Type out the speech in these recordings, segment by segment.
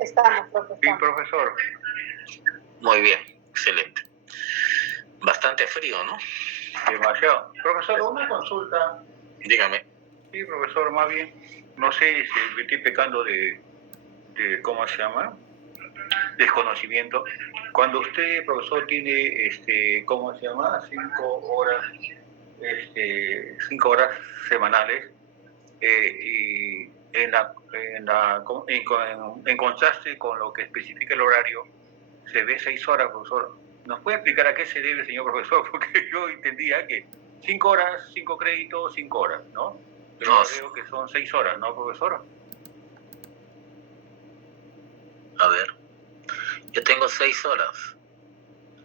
Estamos, Sí, profesor. profesor. Muy bien, excelente. Bastante frío, ¿no? Demasiado. Profesor, una consulta. Dígame. Sí, profesor, más bien, no sé si me estoy pecando de ¿cómo se llama? Desconocimiento. Cuando usted, profesor, tiene, ¿cómo se llama? 5 horas semanales, y en contraste con lo que especifica el horario, se ve 6 horas, profesor. ¿Nos puede explicar a qué se debe, señor profesor? Porque yo entendía que 5 horas, 5 créditos, 5 horas, ¿no? Pero ahora veo que son 6 horas, ¿no, profesor? A ver, yo tengo 6 horas.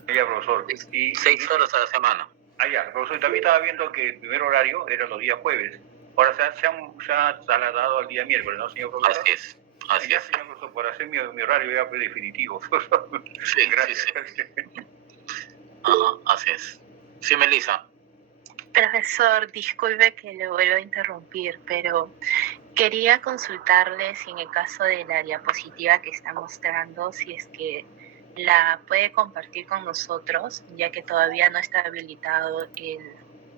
Ya, profesor. 6 horas a la semana. Ah, ya, profesor. También estaba viendo que el primer horario era los días jueves. Ahora se ha trasladado al día miércoles, ¿no, señor profesor? Así es. Así es. Señor profesor, por hacer mi horario ya definitivo. Sí, gracias. Sí. Ajá, así es. Sí, Melissa. Profesor, disculpe que le vuelvo a interrumpir, pero quería consultarle si en el caso de la diapositiva que está mostrando, si es que la puede compartir con nosotros, ya que todavía no está habilitado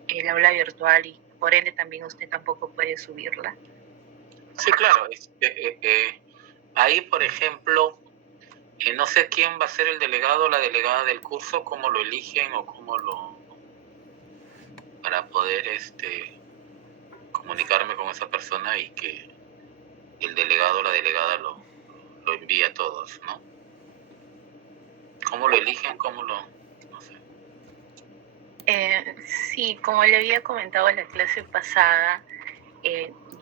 el aula virtual y por ende también usted tampoco puede subirla. Sí, claro. Ahí, por ejemplo, no sé quién va a ser el delegado o la delegada del curso, cómo lo eligen o cómo lo... para poder comunicarme con esa persona y que el delegado o la delegada lo envíe a todos, ¿no? ¿Cómo lo eligen? ¿Cómo lo...? No sé. Sí, como le había comentado en la clase pasada,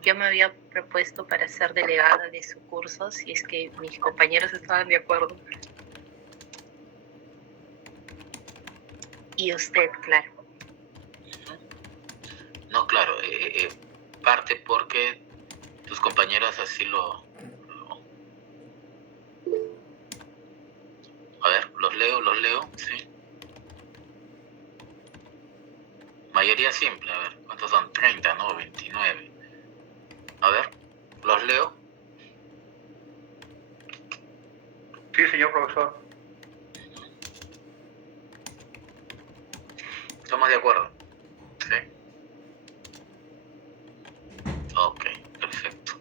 yo me había propuesto para ser delegada de su curso, si es que mis compañeros estaban de acuerdo. Y usted, claro. No, claro, parte porque tus compañeras así lo... A ver, los leo, sí. Mayoría simple, a ver, ¿cuántos son? 30, no, 29. A ver, los leo. Sí, señor profesor. ¿Estamos de acuerdo? Sí. Ok, perfecto.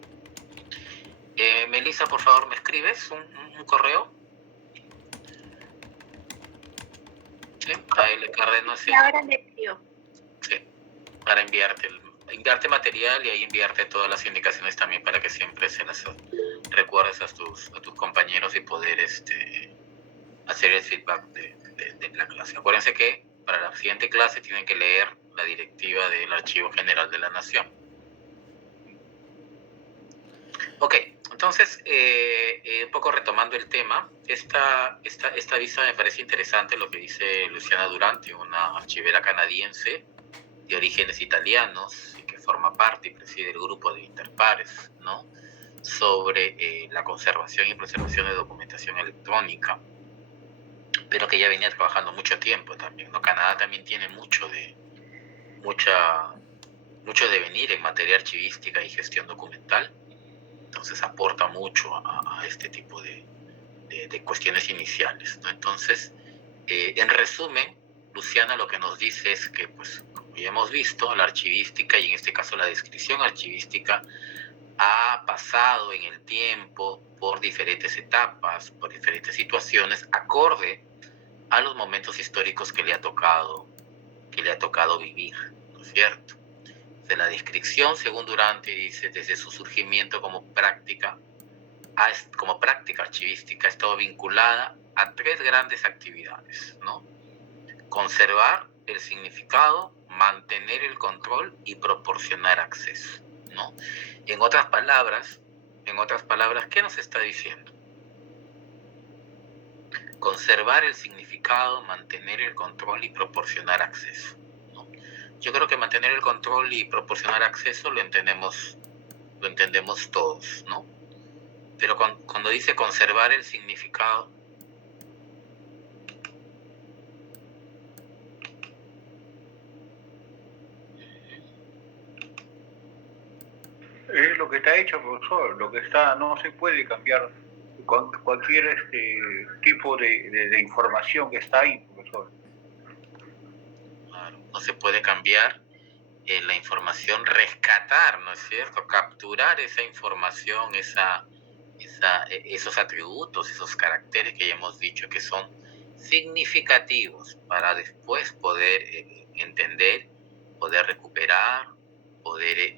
Melissa, por favor, ¿me escribes un correo? Sí, a L. Cárdenas. Sí, ahora le escribo. Sí, para enviarte material y ahí enviarte todas las indicaciones también para que siempre se las recuerdes a tus compañeros y poder hacer el feedback de la clase. Acuérdense que para la siguiente clase tienen que leer la directiva del Archivo General de la Nación. Ok, entonces, un poco retomando el tema, esta vista me parece interesante lo que dice Luciana Durante, una archivera canadiense de orígenes italianos y que forma parte y preside el grupo de Interpares, ¿no? Sobre la conservación y preservación de documentación electrónica, pero que ya venía trabajando mucho tiempo también, ¿no? Canadá también tiene mucho devenir en materia archivística y gestión documental, entonces aporta mucho a este tipo de cuestiones iniciales, ¿no? Entonces, en resumen, Luciana lo que nos dice es que, pues, como ya hemos visto, la archivística, y en este caso la descripción archivística, ha pasado en el tiempo por diferentes etapas, por diferentes situaciones, acorde a los momentos históricos que le ha tocado vivir, ¿no es cierto? De la descripción, según Durante, dice, desde su surgimiento como práctica archivística, ha estado vinculada a 3 grandes actividades, ¿no? Conservar el significado, mantener el control y proporcionar acceso, ¿no? En otras palabras, ¿qué nos está diciendo? Conservar el significado, mantener el control y proporcionar acceso, ¿no? Yo creo que mantener el control y proporcionar acceso lo entendemos todos, ¿no? Pero cuando dice conservar el significado, Es lo que está hecho, profesor. Lo que está, no se puede cambiar cualquier tipo de información que está ahí, profesor. Claro, no se puede cambiar la información, rescatar, ¿no es cierto? Capturar esa información, esos atributos, esos caracteres que ya hemos dicho que son significativos para después poder entender, poder recuperar, poder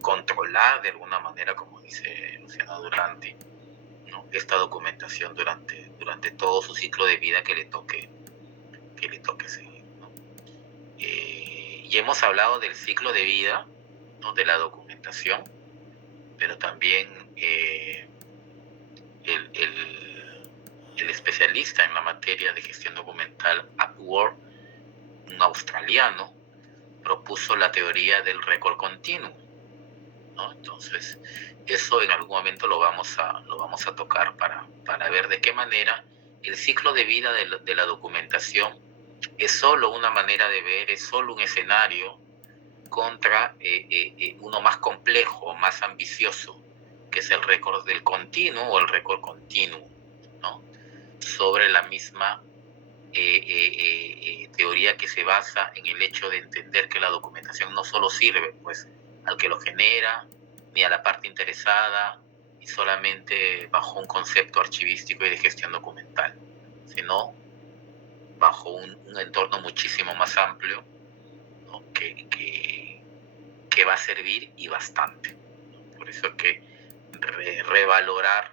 controlar de alguna manera, como dice Luciana Durante, ¿no? Esta documentación durante todo su ciclo de vida que le toque seguir, ¿no? Y hemos hablado del ciclo de vida, ¿no? De la documentación, pero también el especialista en la materia de gestión documental, Upward, un australiano, propuso la teoría del récord continuo, ¿no? Entonces, eso en algún momento lo vamos a tocar para ver de qué manera el ciclo de vida de la documentación es solo una manera de ver, es solo un escenario contra uno más complejo, más ambicioso, que es el récord del continuo o el récord continuo, ¿no? Sobre la misma teoría que se basa en el hecho de entender que la documentación no solo sirve pues al que lo genera, ni a la parte interesada, y solamente bajo un concepto archivístico y de gestión documental, sino bajo un entorno muchísimo más amplio, ¿no? que va a servir y bastante. Por eso es que revalorar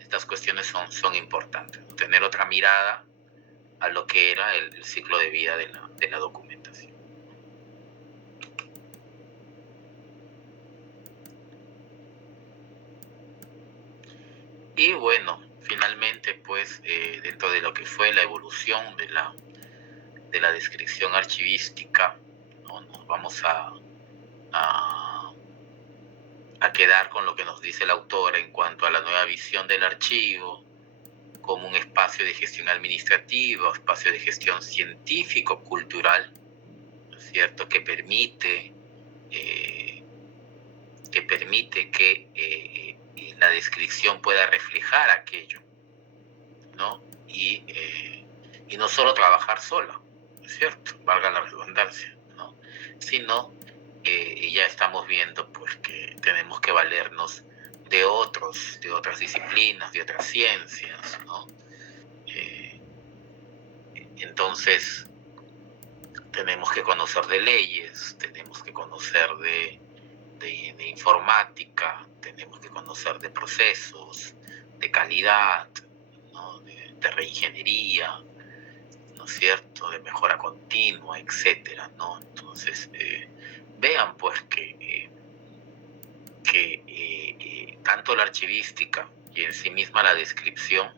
estas cuestiones son importantes, ¿no? Tener otra mirada a lo que era el ciclo de vida de la documentación. Y bueno, finalmente, pues, dentro de lo que fue la evolución de la descripción archivística, ¿no? Nos vamos a quedar con lo que nos dice el autor en cuanto a la nueva visión del archivo como un espacio de gestión administrativa, espacio de gestión científico-cultural, ¿no es cierto?, que permite que la descripción pueda reflejar aquello, ¿no? Y no solo trabajar sola, ¿no es cierto?, valga la redundancia, ¿no?, sino ya estamos viendo pues que tenemos que valernos de otras disciplinas, de otras ciencias, ¿no? Entonces tenemos que conocer de leyes, tenemos que conocer de informática, tenemos que conocer de procesos, de calidad, ¿no?, de reingeniería, ¿no es cierto?, de mejora continua, etcétera, ¿no? Entonces, vean pues que tanto la archivística y en sí misma la descripción,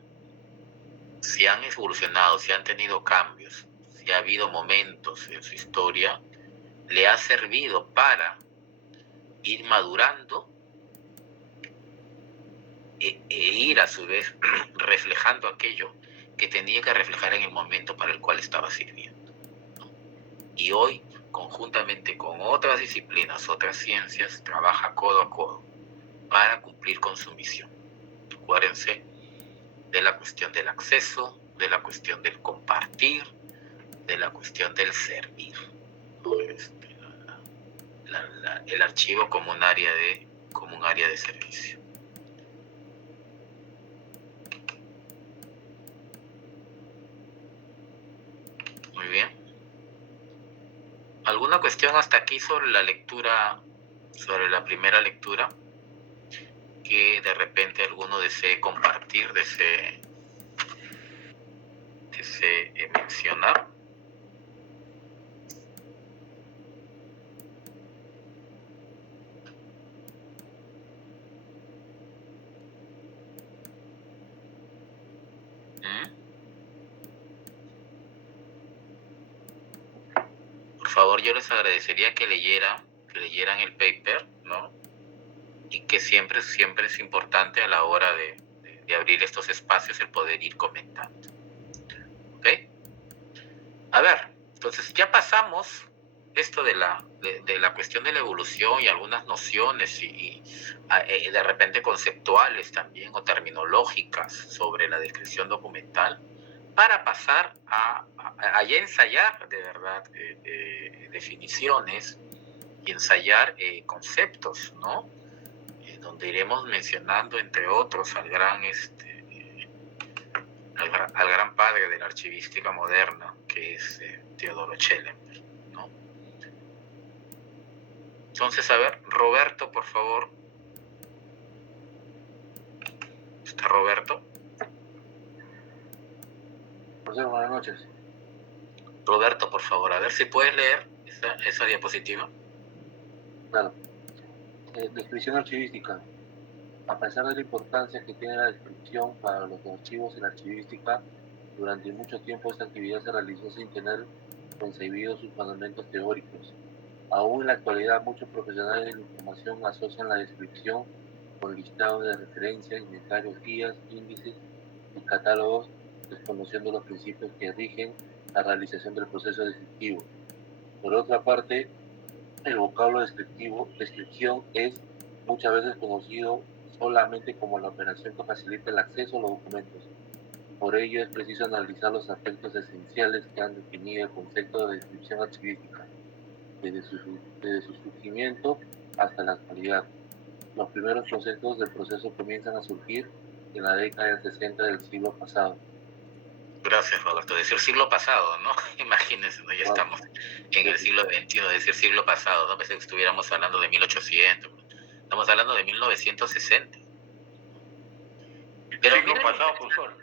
si han evolucionado, si han tenido cambios, si ha habido momentos en su historia, le ha servido para ir madurando e ir a su vez reflejando aquello que tenía que reflejar en el momento para el cual estaba sirviendo, ¿no? Y hoy, conjuntamente con otras disciplinas, otras ciencias, trabaja codo a codo para cumplir con su misión. Acuérdense de la cuestión del acceso, de la cuestión del compartir, de la cuestión del servir, ¿no? El archivo como un área de servicio. Muy bien. ¿Alguna cuestión hasta aquí sobre la lectura, sobre la primera lectura, que de repente alguno desee compartir, desee mencionar? Por favor, yo les agradecería que leyeran el paper, ¿no? Y que siempre es importante a la hora de abrir estos espacios el poder ir comentando. ¿Ok? A ver, entonces ya pasamos esto de la cuestión de la evolución y algunas nociones y de repente conceptuales también o terminológicas sobre la descripción documental, para pasar a ya ensayar de verdad definiciones y ensayar conceptos, ¿no? Donde iremos mencionando, entre otros, al gran padre de la archivística moderna, que es Teodoro Schellenberg, ¿no? Entonces, a ver, Roberto, por favor. ¿Está Roberto? Profesor, buenas noches. Roberto, por favor, a ver si puedes leer esa diapositiva. Claro. Descripción archivística. A pesar de la importancia que tiene la descripción para los archivos y la archivística, durante mucho tiempo esta actividad se realizó sin tener concebidos sus fundamentos teóricos. Aún en la actualidad, muchos profesionales de la información asocian la descripción con listados de referencia, inventarios, guías, índices y catálogos, desconociendo los principios que rigen la realización del proceso descriptivo. Por otra parte, el vocablo descripción es muchas veces conocido solamente como la operación que facilita el acceso a los documentos. Por ello es preciso analizar los aspectos esenciales que han definido el concepto de descripción archivística, desde su surgimiento hasta la actualidad. Los primeros conceptos del proceso comienzan a surgir en la década del 60 del siglo pasado. Gracias, Roberto. Decir siglo pasado, ¿no? Imagínense, ¿no? Ya estamos en el siglo XXI, decir siglo pasado, ¿no? Pensé que estuviéramos hablando de 1800. Estamos hablando de 1960. Pero siglo pasado, profesor.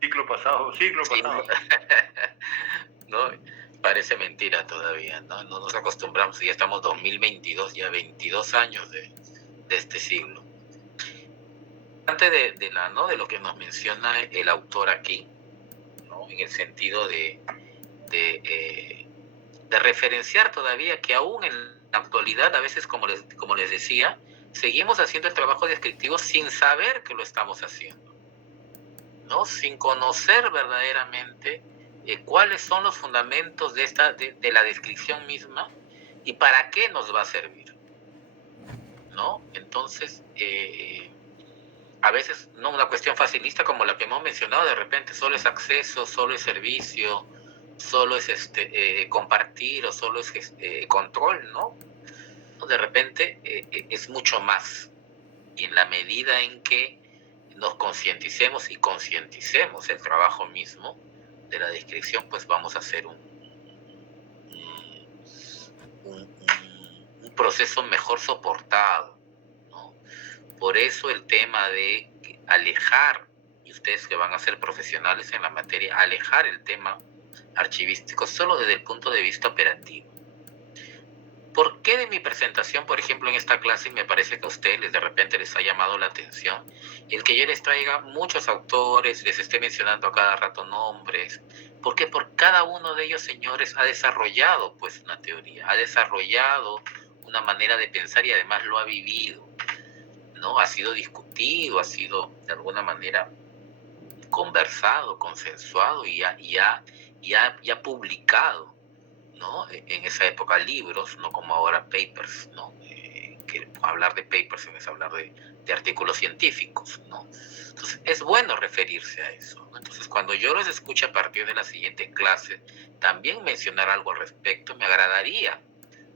Siglo pasado. ¿No? Parece mentira todavía, ¿no? No nos acostumbramos, ya estamos 2022, ya 22 años de este siglo. Antes de lo que nos menciona el autor aquí, ¿no? En el sentido de referenciar todavía que aún en la actualidad, a veces, como les decía, seguimos haciendo el trabajo descriptivo sin saber que lo estamos haciendo, ¿no? Sin conocer verdaderamente cuáles son los fundamentos de la descripción misma y para qué nos va a servir, ¿no? Entonces, a veces no una cuestión facilista como la que hemos mencionado, de repente solo es acceso, solo es servicio, solo es compartir o solo es control, ¿no? De repente es mucho más. Y en la medida en que nos concienticemos y concienticemos el trabajo mismo de la descripción, pues vamos a hacer un proceso mejor soportado, ¿no? Por eso el tema de alejar, y ustedes que van a ser profesionales en la materia, alejar el tema archivístico solo desde el punto de vista operativo. ¿Por qué de mi presentación, por ejemplo, en esta clase, me parece que a ustedes de repente les ha llamado la atención el que yo les traiga muchos autores, les esté mencionando a cada rato nombres? Porque por cada uno de ellos, señores, ha desarrollado pues una teoría, ha desarrollado una manera de pensar y además lo ha vivido, ¿no? Ha sido discutido, ha sido de alguna manera conversado, consensuado y ha publicado, ¿no? En esa época libros, no como ahora papers, ¿no? Que hablar de papers es hablar de artículos científicos, ¿no? Entonces es bueno referirse a eso, ¿no? Entonces cuando yo los escuche a partir de la siguiente clase también mencionar algo al respecto, me agradaría,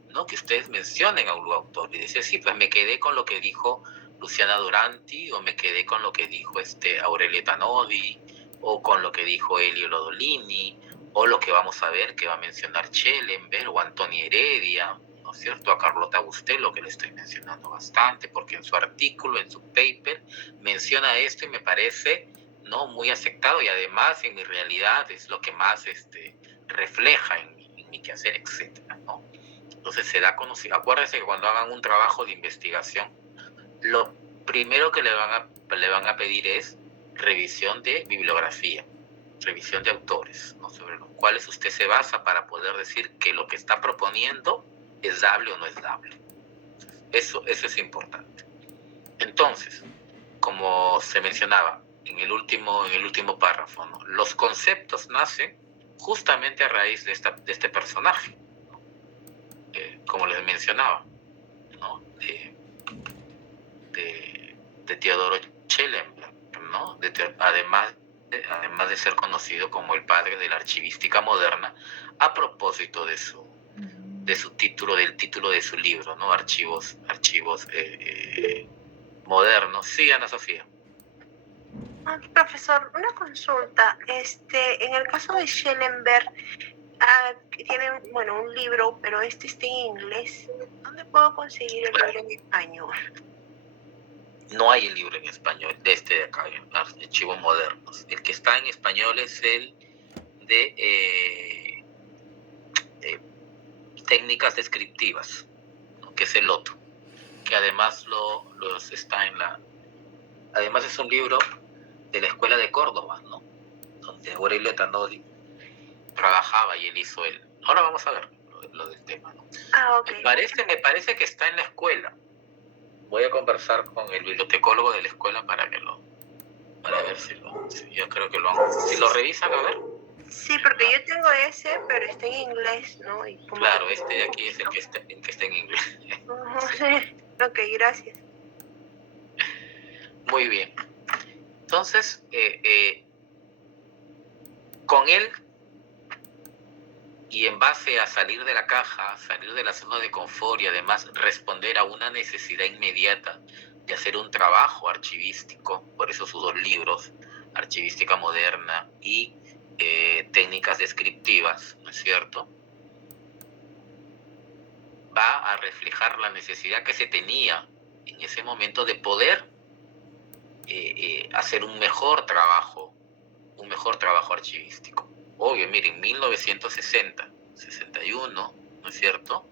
¿no? Que ustedes mencionen a un autor y decir, sí, pues me quedé con lo que dijo Luciana Duranti, o me quedé con lo que dijo Aurelio Tanodi, o con lo que dijo Elio Lodolini, o lo que vamos a ver que va a mencionar Schellenberg o Antonio Heredia, ¿no es cierto? A Carlota Bustelo, que le estoy mencionando bastante, porque en su artículo, en su paper, menciona esto y me parece, ¿no?, muy aceptado, y además en mi realidad es lo que más refleja en mi quehacer, etcétera, ¿no? Entonces se da conocido. Acuérdense que cuando hagan un trabajo de investigación, lo primero que le van a pedir es revisión de bibliografía, revisión de autores, ¿no?, sobre los cuales usted se basa para poder decir que lo que está proponiendo es dable o no es dable. Eso es importante. Entonces, como se mencionaba en el último párrafo, ¿no?, los conceptos nacen justamente a raíz de este personaje, como les mencionaba, ¿no? De Teodoro Schellenberg, ¿no? Además de ser conocido como el padre de la archivística moderna, a propósito de su título, del título de su libro, ¿no? Archivos modernos. Sí, Ana Sofía. Profesor, una consulta. En el caso de Schellenberg, tiene un libro, pero está en inglés. ¿Dónde puedo conseguir el libro en español? No hay el libro en español de de acá, Archivos Modernos. El que está en español es el de técnicas descriptivas, ¿no? Que es el otro, que además está además es un libro de la Escuela de Córdoba, ¿no? Donde Aurelio Tanodi trabajaba y él hizo ahora vamos a ver lo del tema, ¿no? Okay. Me parece que está en la escuela. Voy a conversar con el bibliotecólogo de la escuela para ver si yo creo que si lo revisan, a ver. Sí, porque yo tengo ese, pero está en inglés, ¿no? Claro, de aquí es el que está en inglés. Ok, gracias. Muy bien. Entonces, con él, y en base a salir de la caja, salir de la zona de confort y además responder a una necesidad inmediata de hacer un trabajo archivístico, por eso sus 2 libros, Archivística Moderna y Técnicas Descriptivas, ¿no es cierto? Va a reflejar la necesidad que se tenía en ese momento de poder hacer un mejor trabajo archivístico. Obvio, miren, 1960, 61, ¿no es cierto?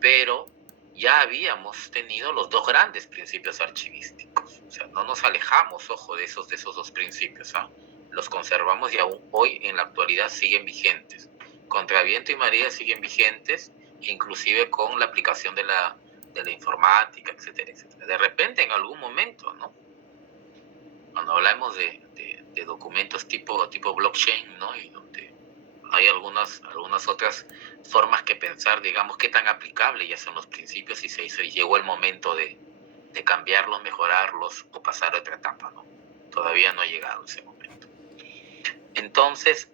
Pero ya habíamos tenido los 2 grandes principios archivísticos. O sea, no nos alejamos, ojo, de esos 2 principios, ¿ah? Los conservamos y aún hoy, en la actualidad, siguen vigentes. Contra Viento y María siguen vigentes, inclusive con la aplicación de la informática, etcétera, etcétera. De repente, en algún momento, ¿no? Cuando hablamos de documentos tipo blockchain, ¿no? Y donde hay algunas otras formas que pensar, digamos, qué tan aplicable ya son los principios y llegó el momento de cambiarlos, mejorarlos o pasar a otra etapa, ¿no? Todavía no ha llegado ese momento. Entonces,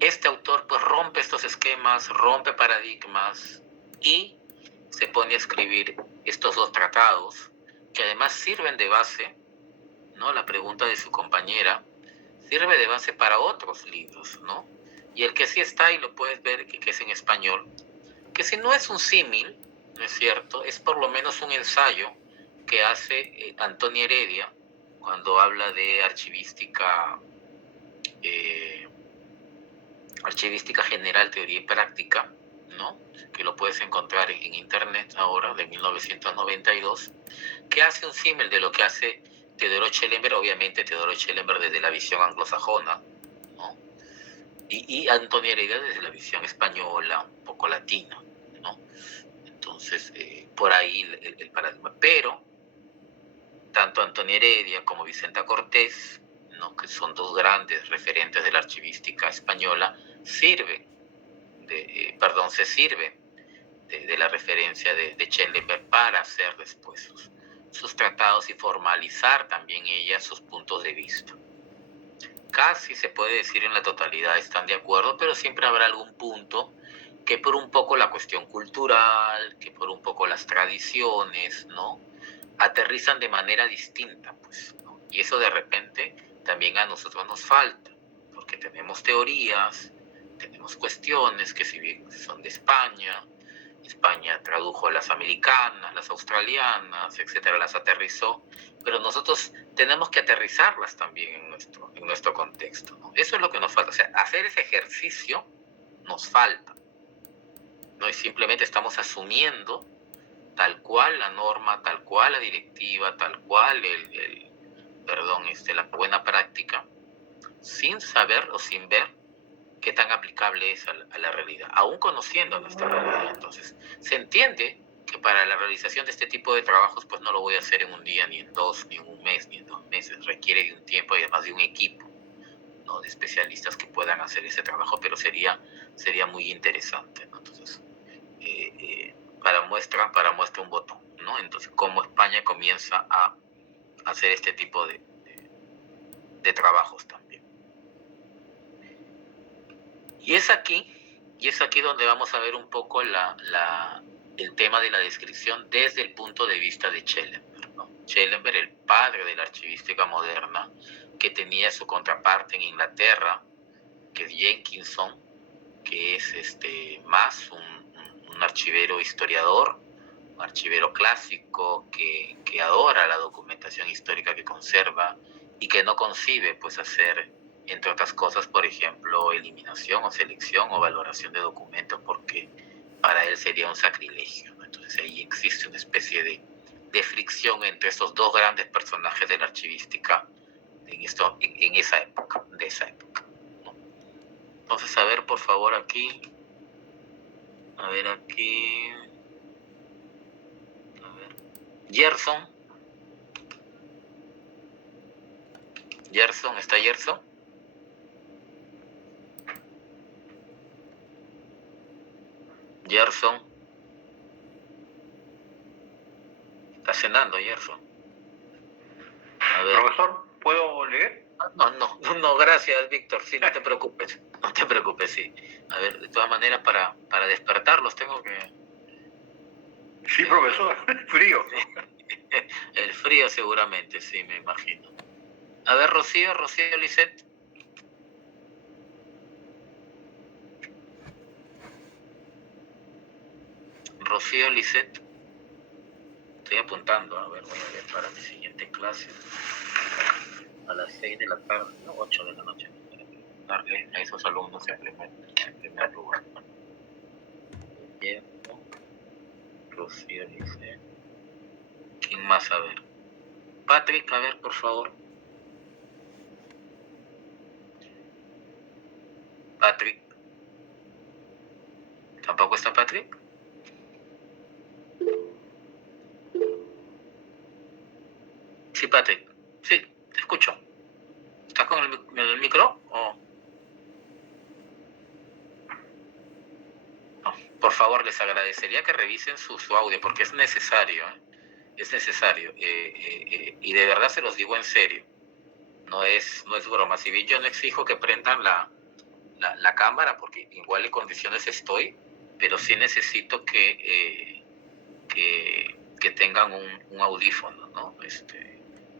este autor pues rompe estos esquemas, rompe paradigmas y se pone a escribir estos 2 tratados que además sirven de base, ¿no? La pregunta de su compañera sirve de base para otros libros, ¿no? Y el que sí está, y lo puedes ver, que es en español, que si no es un símil, ¿no es cierto?, es por lo menos un ensayo que hace Antonio Heredia cuando habla de archivística general, teoría y práctica, ¿no? Que lo puedes encontrar en internet ahora, de 1992, que hace un símil de lo que hace Teodoro Schellenberg, obviamente Teodoro Schellenberg desde la visión anglosajona, ¿no? Y Antonio Heredia desde la visión española, un poco latina, ¿no? Entonces, por ahí el paradigma. Pero, tanto Antonio Heredia como Vicenta Cortés, ¿no? Que son 2 grandes referentes de la archivística española, se sirven de la referencia de Schellenberg para hacer después sus tratados y formalizar también ella sus puntos de vista. Casi se puede decir en la totalidad están de acuerdo, pero siempre habrá algún punto que por un poco la cuestión cultural, que por un poco las tradiciones, ¿no?, aterrizan de manera distinta, pues, ¿no? Y eso de repente también a nosotros nos falta, porque tenemos teorías, tenemos cuestiones que si bien son de España tradujo las americanas, las australianas, etcétera, las aterrizó, pero nosotros tenemos que aterrizarlas también en nuestro contexto, ¿no? Eso es lo que nos falta, o sea, hacer ese ejercicio nos falta, ¿no? Y simplemente estamos asumiendo tal cual la norma, tal cual la directiva, tal cual la buena práctica, sin saber o sin ver qué tan aplicable es a la realidad, aún conociendo nuestra realidad. Entonces, se entiende que para la realización de este tipo de trabajos, pues no lo voy a hacer en un día, ni en 2, ni en un mes, ni en 2 meses. Requiere de un tiempo y además de un equipo, ¿no?, de especialistas que puedan hacer ese trabajo, pero sería muy interesante, ¿no? para muestra un botón, ¿no? Entonces, cómo España comienza a hacer este tipo de trabajos también. Y es aquí donde vamos a ver un poco el tema de la descripción desde el punto de vista de Schellenberg, ¿no? Schellenberg, el padre de la archivística moderna, que tenía su contraparte en Inglaterra, que es Jenkinson, que es más un archivero historiador, un archivero clásico que adora la documentación histórica que conserva y que no concibe pues hacer, entre otras cosas, por ejemplo, eliminación o selección o valoración de documentos, porque para él sería un sacrilegio, ¿no? Entonces ahí existe una especie de fricción entre estos dos grandes personajes de la archivística en esa época, ¿no? Entonces, a ver, por favor, aquí. A ver, aquí. A ver. Gerson, ¿está Gerson? Gerson. Está cenando, Gerson. A ver. Profesor, ¿puedo leer? No, gracias, Víctor. Sí, no te preocupes. No te preocupes, sí. A ver, de todas maneras, para despertarlos tengo que... Sí, profesor, frío. El frío seguramente, sí, me imagino. A ver, Rocío Lisset. Rocío Lisset. Estoy apuntando, a ver, voy a ver para mi siguiente clase. A las 6 de la tarde, no, 8 de la noche. Para darle a esos alumnos en primer lugar. Rocío Lisset. ¿Quién más? A ver. Patrick, a ver, por favor. Patrick. ¿Tampoco está Patrick? Sí, Patrick. Sí, te escucho. ¿Estás con el micro? No, por favor, les agradecería que revisen su audio, porque es necesario. Es necesario. Y de verdad se los digo en serio. No es broma. Si bien yo no exijo que prendan la cámara, porque igual en condiciones estoy, pero sí necesito que tengan un audífono, ¿no?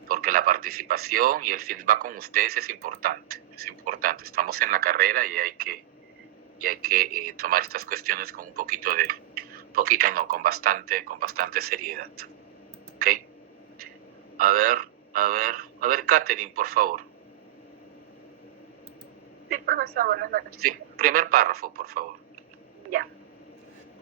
Porque la participación y el feedback con ustedes es importante. Estamos en la carrera y hay que tomar estas cuestiones con con bastante seriedad. ¿Ok? A ver, Catherine, por favor. Sí, profesor, buenas noches. Sí, primer párrafo, por favor. Ya.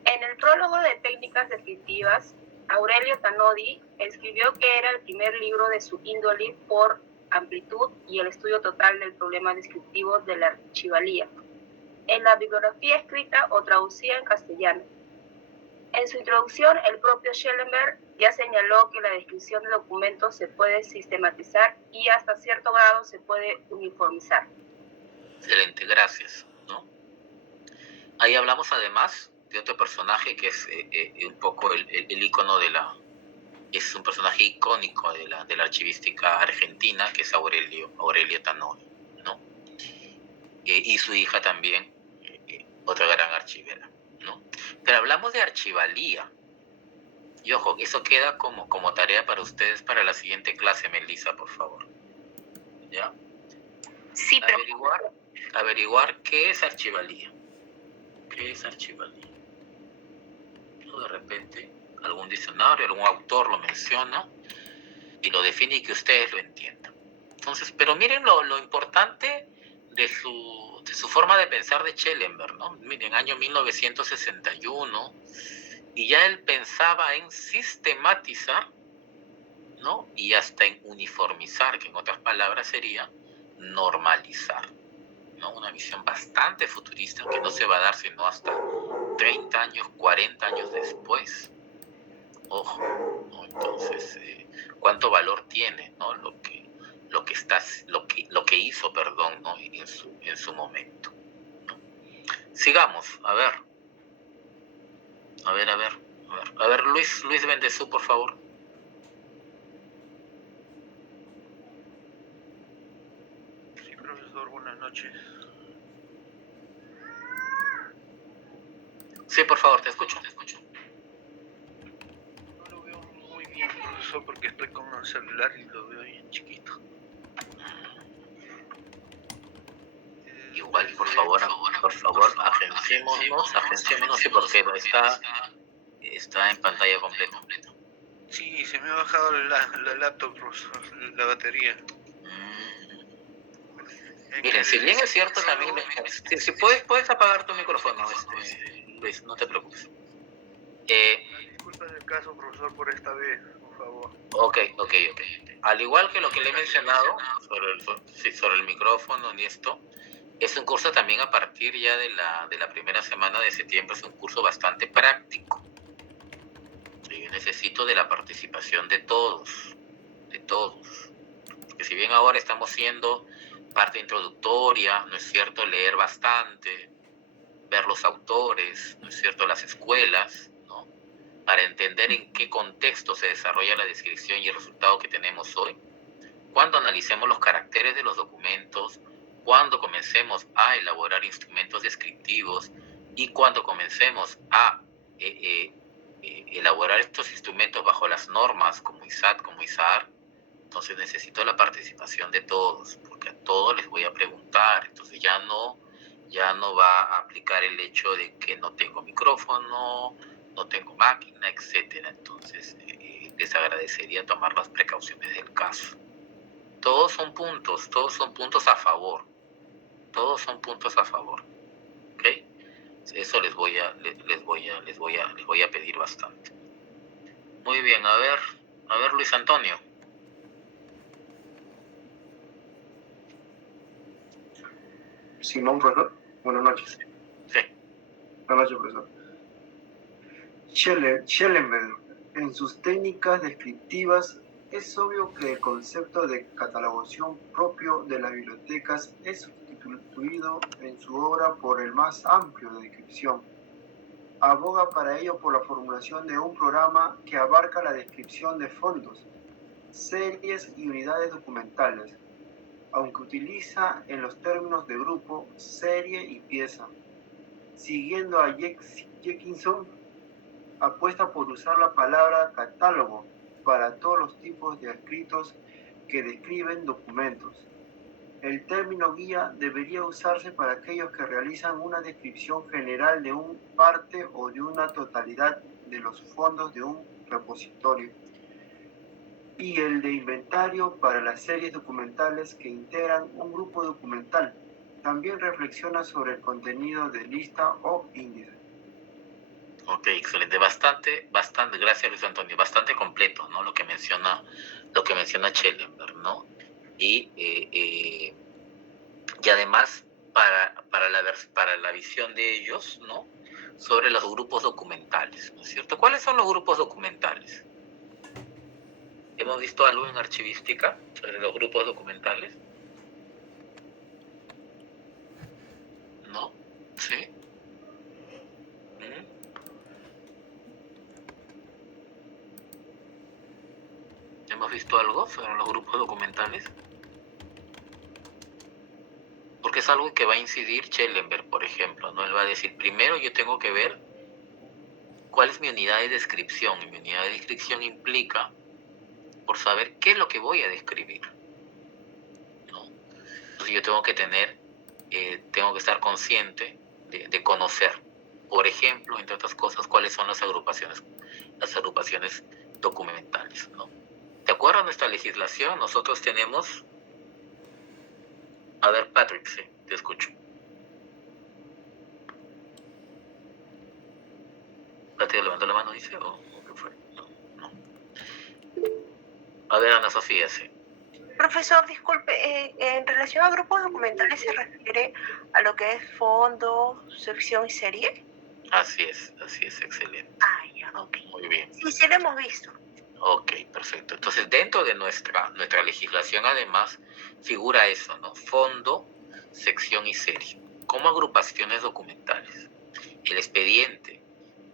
En el prólogo de Técnicas Descriptivas, Aurelio Tanodi escribió que era el primer libro de su índole por amplitud y el estudio total del problema descriptivo de la archivalía, en la bibliografía escrita o traducida en castellano. En su introducción, el propio Schellenberg ya señaló que la descripción de documentos se puede sistematizar y hasta cierto grado se puede uniformizar. Excelente, gracias, ¿no? Ahí hablamos además de otro personaje que es un poco el icono es un personaje icónico de la archivística argentina, que es Aurelio Tanodi, ¿no? Y su hija también, otra gran archivera, ¿no? Pero hablamos de archivalía. Y ojo, eso queda como tarea para ustedes para la siguiente clase, Melissa, por favor. ¿Ya? Sí, pero... Averiguar qué es archivalía. ¿Qué es archivalía? O de repente algún diccionario, algún autor lo menciona y lo define y que ustedes lo entiendan. Entonces, pero miren lo importante de su forma de pensar de Schellenberg, ¿no? Miren, año 1961, y ya él pensaba en sistematizar, ¿no? Y hasta en uniformizar, que en otras palabras sería normalizar, ¿no? Una visión bastante futurista que no se va a dar sino hasta 30 años, 40 años después. Ojo, ¿no? Entonces, ¿cuánto valor tiene, ¿no? lo que hizo, perdón, ¿no? en su momento, ¿no? Sigamos, a ver, A ver, Luis Bendezú, por favor. Sí, profesor, buenas noches. Sí, por favor, te escucho. No lo veo muy bien, profesor, porque estoy con un celular y lo veo bien chiquito. Igual, por favor, agenciémonos, sí, porque está en pantalla completa. Sí, se me ha bajado la laptop, profesor, la batería. Miren, si bien es cierto también, si puedes apagar tu micrófono, Luis, no te preocupes. Disculpa del caso, profesor, por esta vez, por favor. Ok. Al igual que lo que le he mencionado sobre el micrófono y esto, es un curso también a partir ya de la primera semana de septiembre, es un curso bastante práctico. Yo necesito de la participación de todos. Porque si bien ahora estamos siendo parte introductoria, ¿no es cierto?, leer bastante, ver los autores, ¿no es cierto?, las escuelas, ¿no?, para entender en qué contexto se desarrolla la descripción y el resultado que tenemos hoy. Cuando analicemos los caracteres de los documentos, cuando comencemos a elaborar instrumentos descriptivos y cuando comencemos a elaborar estos instrumentos bajo las normas como ISAT, como ISAR, entonces necesito la participación de todos, porque a todos les voy a preguntar. Entonces ya no va a aplicar el hecho de que no tengo micrófono, no tengo máquina, etcétera. Entonces les agradecería tomar las precauciones del caso. Todos son puntos a favor. ¿Ok? Eso les voy a pedir bastante. Muy bien, a ver, Luis Antonio. Simón, profesor. Buenas noches. Sí. Buenas noches, profesor. Schellenberg, en sus técnicas descriptivas, es obvio que el concepto de catalogación propio de las bibliotecas es sustituido en su obra por el más amplio de descripción. Aboga para ello por la formulación de un programa que abarca la descripción de fondos, series y unidades documentales, aunque utiliza en los términos de grupo, serie y pieza. Siguiendo a Jenkinson, apuesta por usar la palabra catálogo para todos los tipos de escritos que describen documentos. El término guía debería usarse para aquellos que realizan una descripción general de una parte o de una totalidad de los fondos de un repositorio, y el de inventario para las series documentales que integran un grupo documental. También reflexiona sobre el contenido de lista o índice. Ok, excelente, bastante, gracias Luis Antonio, bastante completo, ¿no? Lo que menciona Schellenberg, ¿no? Y además para la visión de ellos, ¿no?, sobre los grupos documentales, ¿no es cierto? ¿Cuáles son los grupos documentales? ¿Hemos visto algo en archivística sobre los grupos documentales? ¿No? ¿Sí? ¿Hemos visto algo sobre los grupos documentales? Porque es algo que va a incidir Schellenberg, por ejemplo, ¿no? Él va a decir, primero yo tengo que ver cuál es mi unidad de descripción. Y mi unidad de descripción implica por saber qué es lo que voy a describir, ¿no? Entonces yo tengo que estar consciente de conocer, por ejemplo, entre otras cosas, cuáles son las agrupaciones documentales, ¿no? De acuerdo a nuestra legislación, nosotros tenemos... A ver, Patrick, sí, te escucho. Patrick levantó la mano, dice, o qué fue. No. A ver, Ana Sofía, sí. Profesor, disculpe, en relación a grupos documentales se refiere a lo que es fondo, sección y serie. Así es, excelente. Ah, ya, ok. Muy bien. Sí lo hemos visto. Ok, perfecto. Entonces, dentro de nuestra legislación, además, figura eso, ¿no? Fondo, sección y serie, como agrupaciones documentales. El expediente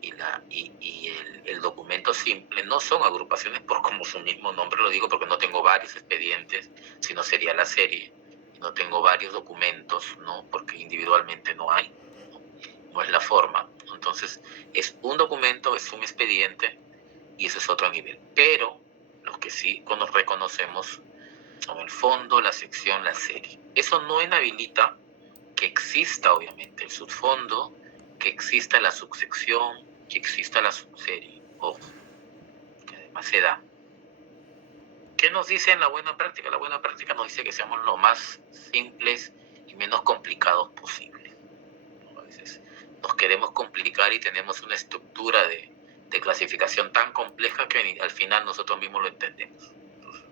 el documento simple no son agrupaciones por como su mismo nombre lo digo, porque no tengo varios expedientes, sino sería la serie. No tengo varios documentos, ¿no? Porque individualmente no hay, no es la forma. Entonces, es un documento, es un expediente, y eso es otro nivel. Pero lo que sí reconocemos son el fondo, la sección, la serie. Eso no inhabilita que exista, obviamente, el subfondo, que exista la subsección, que exista la subserie. Ojo, que además se da. ¿Qué nos dice en la buena práctica? La buena práctica nos dice que seamos lo más simples y menos complicados posible. A veces nos queremos complicar y tenemos una estructura de clasificación tan compleja que al final nosotros mismos lo entendemos. Entonces,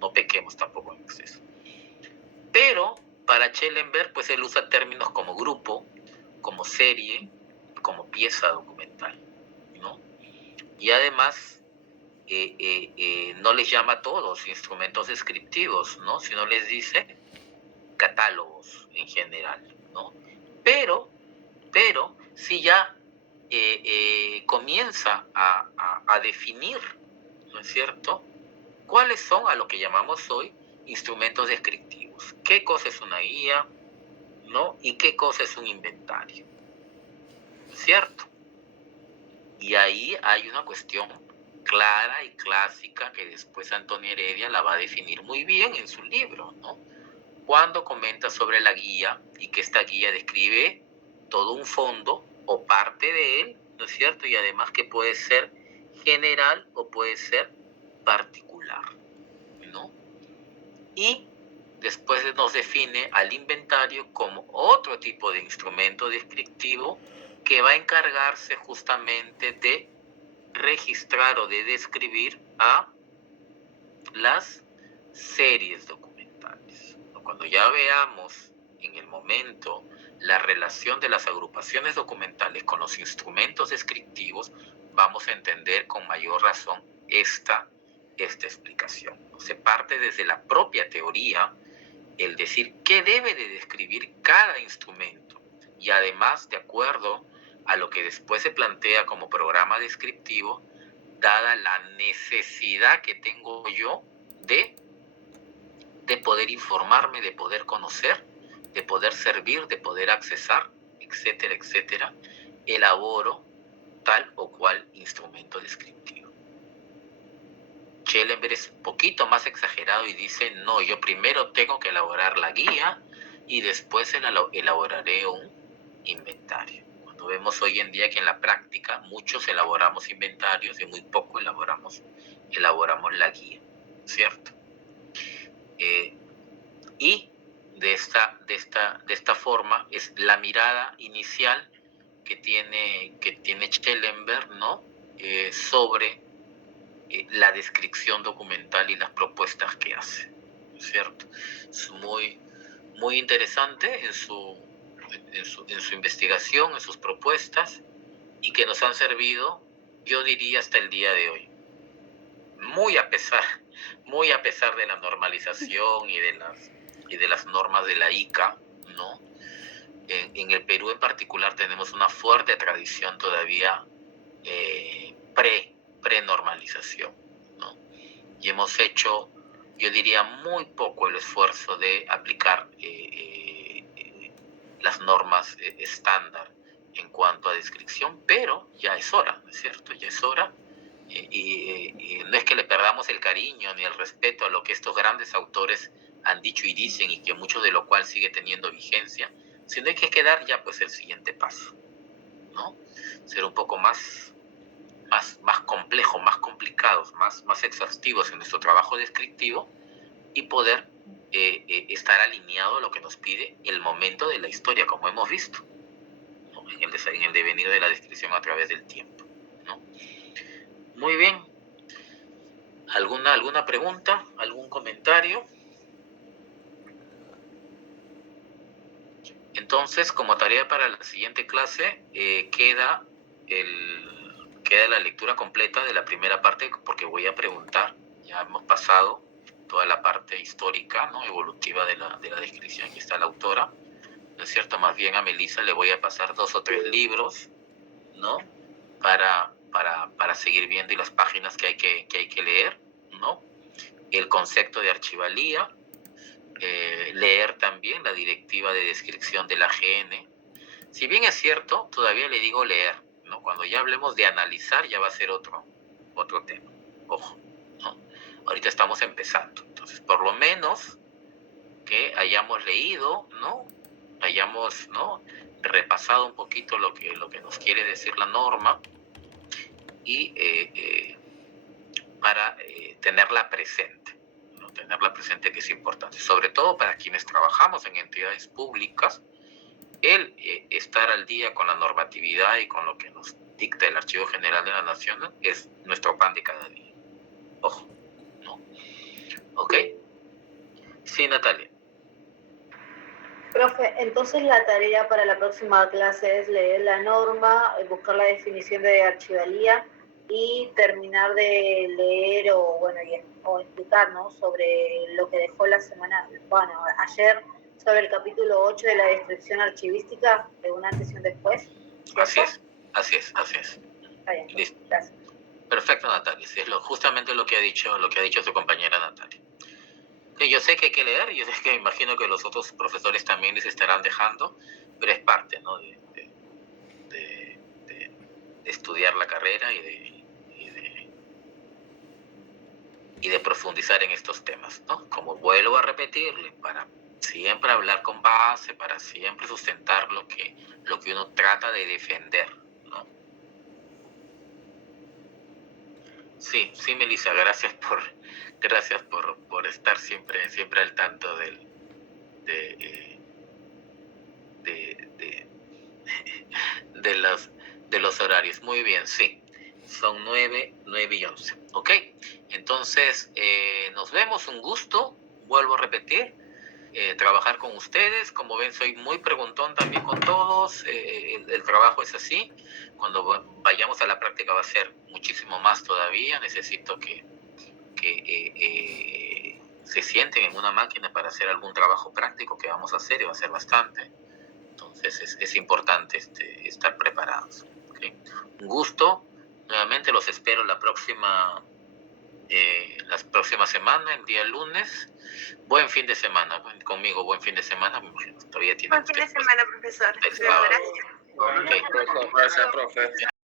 no pequemos tampoco en exceso. Pero para Schellenberg, pues él usa términos como grupo, como serie, como pieza documental, ¿no? Y además no les llama a todos instrumentos descriptivos, ¿no? Sino les dice catálogos en general, ¿no? Pero si ya comienza a definir, ¿no es cierto?, cuáles son a lo que llamamos hoy instrumentos descriptivos. ¿Qué cosa es una guía, ¿no? Y qué cosa es un inventario, ¿cierto? Y ahí hay una cuestión clara y clásica que después Antonio Heredia la va a definir muy bien en su libro, ¿no? Cuando comenta sobre la guía y que esta guía describe todo un fondo o parte de él, ¿no es cierto? Y además que puede ser general o puede ser particular, ¿no? Y después nos define al inventario como otro tipo de instrumento descriptivo que va a encargarse justamente de registrar o de describir a las series documentales. Cuando ya veamos en el momento la relación de las agrupaciones documentales con los instrumentos descriptivos, vamos a entender con mayor razón esta explicación. Se parte desde la propia teoría el decir qué debe de describir cada instrumento y además de acuerdo a lo que después se plantea como programa descriptivo, dada la necesidad que tengo yo de poder informarme, de poder conocer, de poder servir, de poder accesar, etcétera, etcétera, elaboro tal o cual instrumento descriptivo. Schellenberg es un poquito más exagerado y dice, no, yo primero tengo que elaborar la guía y después elaboraré un inventario. Cuando vemos hoy en día que en la práctica muchos elaboramos inventarios y muy poco elaboramos la guía, ¿cierto? Y de esta forma es la mirada inicial que tiene Schellenberg, ¿no? Sobre la descripción documental y las propuestas que hace, ¿cierto? Es muy, muy interesante en su investigación, en sus propuestas, y que nos han servido, yo diría, hasta el día de hoy. Muy a pesar de la normalización y de las normas de la ICA, ¿no? En el Perú en particular tenemos una fuerte tradición todavía pre-normalización, ¿no? Y hemos hecho, yo diría, muy poco el esfuerzo de aplicar las normas estándar en cuanto a descripción, pero ya es hora, ¿no es cierto? Ya es hora. Y no es que le perdamos el cariño ni el respeto a lo que estos grandes autores han dicho y dicen, y que mucho de lo cual sigue teniendo vigencia, sino hay que dar ya pues el siguiente paso, ¿no? Ser un poco más complejos, más complicados, más exhaustivos en nuestro trabajo descriptivo y poder estar alineado a lo que nos pide el momento de la historia, como hemos visto, ¿no? en el devenir de la descripción a través del tiempo, ¿no? Muy bien. ¿Alguna pregunta? ¿Algún comentario? Entonces, como tarea para la siguiente clase, queda la lectura completa de la primera parte, porque voy a preguntar. Ya hemos pasado toda la parte histórica, ¿no? Evolutiva de la descripción. Aquí está la autora, ¿no es cierto? Más bien a Melissa le voy a pasar 2 o 3 libros, ¿no? para seguir viendo y las páginas que hay que leer, ¿no? El concepto de archivalía, leer también la directiva de descripción de la AGN. Si bien es cierto, todavía le digo leer, ¿no? Cuando ya hablemos de analizar ya va a ser otro tema, ojo, ¿no? Ahorita estamos empezando, entonces por lo menos que hayamos leído, ¿no? Hayamos, ¿no?, repasado un poquito lo que nos quiere decir la norma y para tenerla presente, ¿no? Tenerla presente, que es importante, sobre todo para quienes trabajamos en entidades públicas. El estar al día con la normatividad y con lo que nos dicta el Archivo General de la Nación es nuestro pan de cada día. Ojo, ¿no? ¿Ok? Sí, Natalia. Profe, entonces la tarea para la próxima clase es leer la norma, buscar la definición de archivalía y terminar de leer o explicar, ¿no?, sobre lo que dejó ayer, sobre el capítulo 8 de la descripción archivística, de un antes y un después. ¿Cierto? Así es. Está bien. Listo. Gracias. Perfecto, Natalia. Sí, es justamente lo que ha dicho su compañera Natalia. Que yo sé que hay que leer, yo sé que me imagino que los otros profesores también les estarán dejando, pero es parte, ¿no?, de estudiar la carrera y de profundizar en estos temas, ¿no? Como vuelvo a repetirle, para siempre hablar con base, para siempre sustentar lo que uno trata de defender, ¿no? Sí, Melissa, gracias por estar siempre al tanto de los horarios. Muy bien, sí. Son 9 y 11. ¿Ok? Entonces, nos vemos. Un gusto. Vuelvo a repetir. Trabajar con ustedes. Como ven, soy muy preguntón también con todos. El trabajo es así. Cuando vayamos a la práctica va a ser muchísimo más todavía. Necesito que se sienten en una máquina para hacer algún trabajo práctico que vamos a hacer, y va a ser bastante. Entonces es importante estar preparados. ¿Okay? Un gusto. Nuevamente los espero la próxima semana, el día lunes. Buen fin de semana. Conmigo, buen fin de semana. Todavía tiene Buen fin de semana, profesor. Gracias. Okay. Gracias, profe.